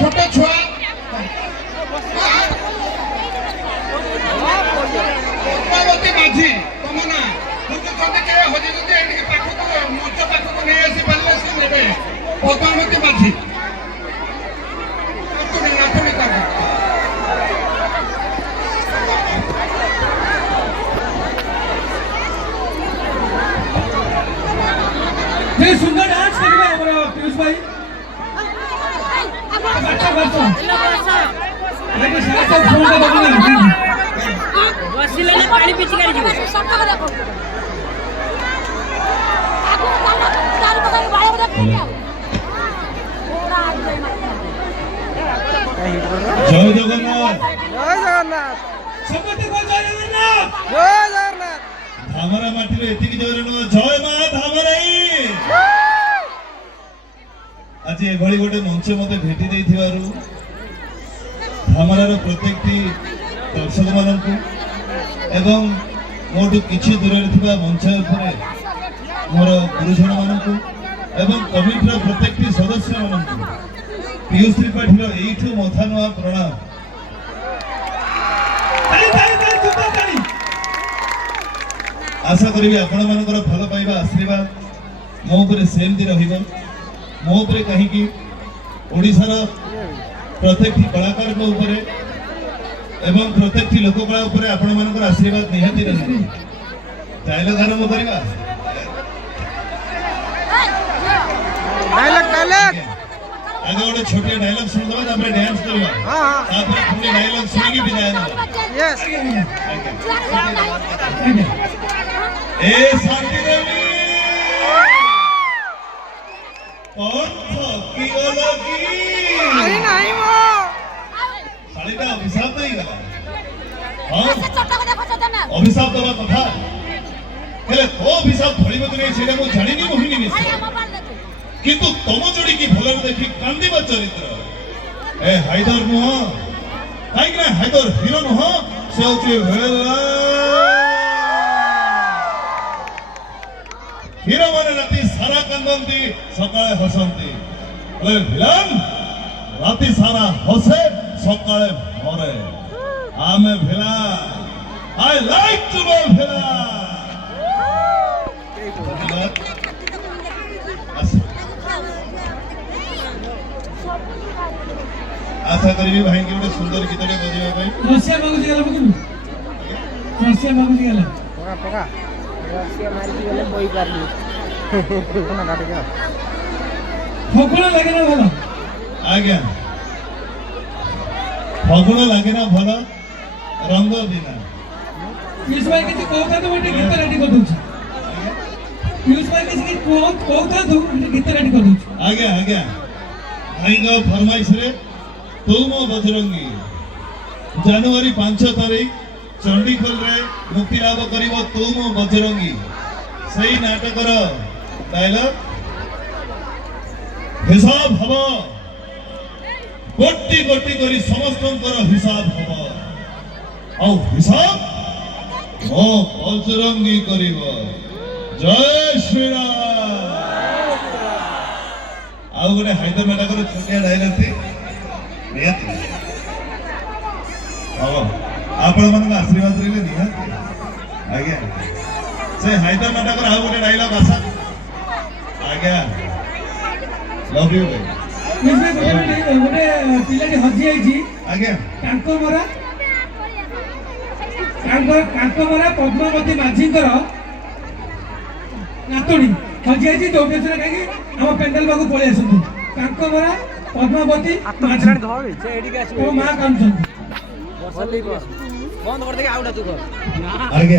छोट छुआ पद्मावती माझी तुम ना बुझुଛନ୍ତି के हजिଛନ୍ତି एटिके पाखको मंच पाखको नै आसी पाले से नेबे पद्मावती माझी तुम नाथुनी कर ये सुंदर डांस करबे हमरा पीयूष भाई अच्छा बच्चा लेकिन साथ साथ फोन का बदला बसिले ने पानी पीछ कर जीव जय जगन्नाथ जय जगन्नाथ सबते को जय जगन्नाथ जय जगन्नाथ धामरा माटी रे एतिकी जय नो जय मा धामराई आज एभली गोटे मंच मते भेटी देथिबारु धामरार प्रत्येकटी दर्शक माननकु एवं मोटू किछि दूर थिबा मंच उपरे मोर गुरुजन माननकु एवं कमिटीर प्रत्येकटी सदस्य माननकु पीयूष त्रिपाठी एठू मथा नुआ प्रणाम आशा करी आपण मानकर भल पाइबा आशीर्वाद मो उपरे सेमती रहिबो मो उपरे कहीं ओडिशार प्रत्येकटी कलाकार को उपरे एवं प्रत्येकटी लोककला उपरे आपण मानकर आशीर्वाद निहाती रहिबो डायलॉग आरंभ करिबा डायलॉग आगे गोटे छोटे डायलॉग सुन दबा तापर डांस करबा हां तापर पूरे डायलॉग सुनिकी विदाय देबा यस ए शांति देवी पंथ की अलगी नहीं वो सालीटा अभिशाप नहीं गला हां अभिशाप दबा कथा हेले को अभिशाप फळिबो कि नहीं सेटा मु जानिनी मोहिनी मिश्र किंतु तम जोड़ी की भलर देखि कांदिबा चरित्र ए हाइदर नुह काई ना हाइदर हीरो नुह से होची भेला हीरो माने राती सारा कांदंती सकाळे हसंती बोले विलन राती सारा हसे सकाळे मरे आमे भेला आई लाइक टू बी भेला आशा करी भाई के गोटे सुंदर गीतटे बजेबा पई रसिया बाबू जी गला पकिनु रसिया बाबू जी गला पका पका रसिया मारी की गले बोई करली कोना काटे जा फगुण लागे ना भलो आज्ञा फगुण लागे ना भलो रंग बिना पीयूष भाई किछि कहता तो ଗୋଟେ गीत रेडी कर दउछ पीयूष भाई किछि कहता तो ଗୋଟେ गीत रेडी कर दउछ आज्ञा आज्ञा भाई का फरमाइश रे तुम बजरंगी जनवरी 5 तारीख चंडीखोल रे मुक्ति लाभ करिवो तुम बजरंगी सही नाटकर डायलॉग हिसाब हबो गोटी गोटी करी समस्तंकर हिसाब हबो औ हिसाब ओ बजरंगी करिवो जय श्री राम आउ गोटे हाइदर नाटकर छोटिया डायलॉग थी नियत हां आपण मन आशीर्वाद रे नियत आज्ञा से हाइदर नाटकर आउ गोटे डायलॉग आसा आज्ञा लव यू पीयूष भाई ଗୋଟେ ପିଲାଟି ହଜି ଯାଇଛି आज्ञा କାଙ୍କ ମରା ପଦ୍ମାବତୀ ମାଝୀଙ୍କର ନାତୁଣୀ ହଜି ଯାଇଛି ଚୌକେଶ୍ୱର କାହିଁକି ଆମ ପେଣ୍ଡାଲ ପାଖକୁ ପଳେଇ ଆସନ୍ତୁ କାଙ୍କ ମରା पद्मावती घर से एडी के आसी ओ मां कांचन बसली बस बंद कर दे आउटा तू घर आज्ञा